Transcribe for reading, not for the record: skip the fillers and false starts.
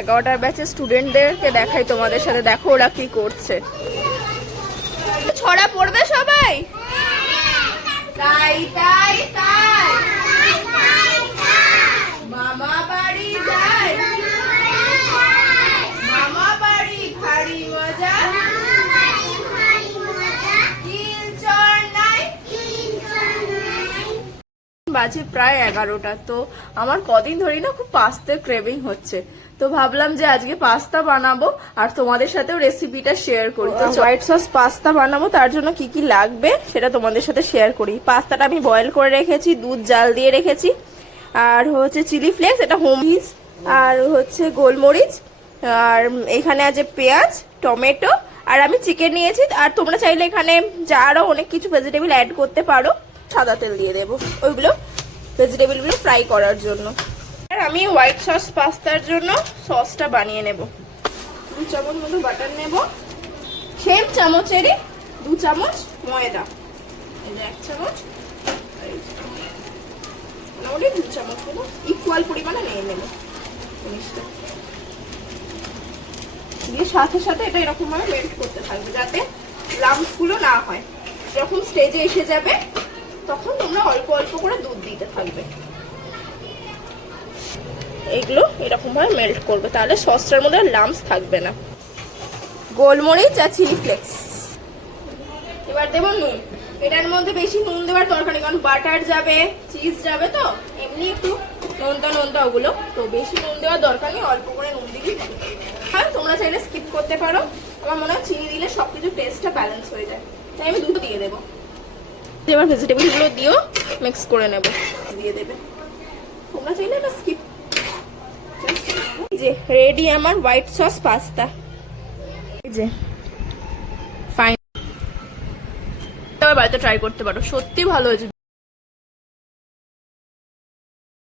11টার ব্যাচের স্টুডেন্টদেরকে দেখাই তোমাদের সাথে, দেখো ওরা কি করছে। ছড়া পড়বে সবাই? তাই তাই তাই মামা বাড়ি যাই, মামা বাড়ি ভারী মজা, বাজে প্রায় 11টা। তো আমার কদিন ধরেই না খুব পাস্তার ক্রেভিং হচ্ছে, তো ভাবলাম যে আজকে পাস্তা বানাবো আর তোমাদের সাথেও রেসিপিটা শেয়ার করি। তো হোয়াইট সস পাস্তা বানাবো, তার জন্য কি কি লাগবে সেটা তোমাদের সাথে শেয়ার করি। পাস্তাটা আমি বয়েল করে রেখেছি, দুধ জাল দিয়ে রেখেছি, আর হচ্ছে চিলি ফ্লেক্স, এটা হোম চিজ, আর হচ্ছে গোলমরিচ, আর এখানে আছে পেঁয়াজ, টমেটো, আর আমি চিকেন নিয়েছি। আর তোমরা চাইলে এখানে যা আরো অনেক কিছু ভেজিটেবল অ্যাড করতে পারো। সাদা তেল দিয়ে দেবো ওইগুলো ভেজিটেবলগুলো ফ্রাই করার জন্য। আর আমি হোয়াইট সস পাস্তার জন্য সসটা বানিয়ে নেব। 2 চামচ মতো বাটার নেব, সেম চামচেরই 2 চামচ ময়দা, এই যে 1 চামচ, মোটামুটি 2 চামচ মতো ইকুয়াল পরিমাণে নিয়ে নেব জিনিসটা দিয়ে। সাথে সাথে এটা এরকম ভাবে মেল্ট করতে থাকবে যাতে লাম্পস গুলো না হয়। যখন স্টেজে এসে যাবে তখন তোমরা অল্প অল্প করে দুধ দিতে থাকবে। এগুলো এরকম ভাবে মেল্ট করবে, তাহলে সসটার মধ্যে লাম্পস থাকবে না। গোলমরিচ আর চিলি ফ্লেক্স, এবার দেবো নুন। এটার মধ্যে বেশি নুন দেওয়ার দরকার নেই, কারণ বাটার যাবে, চিজ যাবে, তো এমনি একটু নোনতা ওগুলো, তো বেশি নুন দেওয়ার দরকার নেই, অল্প করে নুন দিলেই হবে। হ্যাঁ, তোমরা চাইলে স্কিপ করতে পারো। আমার মনে হয় চিনি দিলে সবকিছু টেস্টটা ব্যালেন্স হয়ে যায়, তাই আমি দুধ দিয়ে দেবো। এবার ভেজিটেবলগুলো দিয়েও মিক্স করে নেব, দিয়ে দেবে। তোমরা চাইলে এটা স্কিপ। এই যে রেডি আমার হোয়াইট সস পাস্তা। এই যে ফাইন, বাড়িতে ট্রাই করতে পারো, সত্যি ভালো হয়েছে।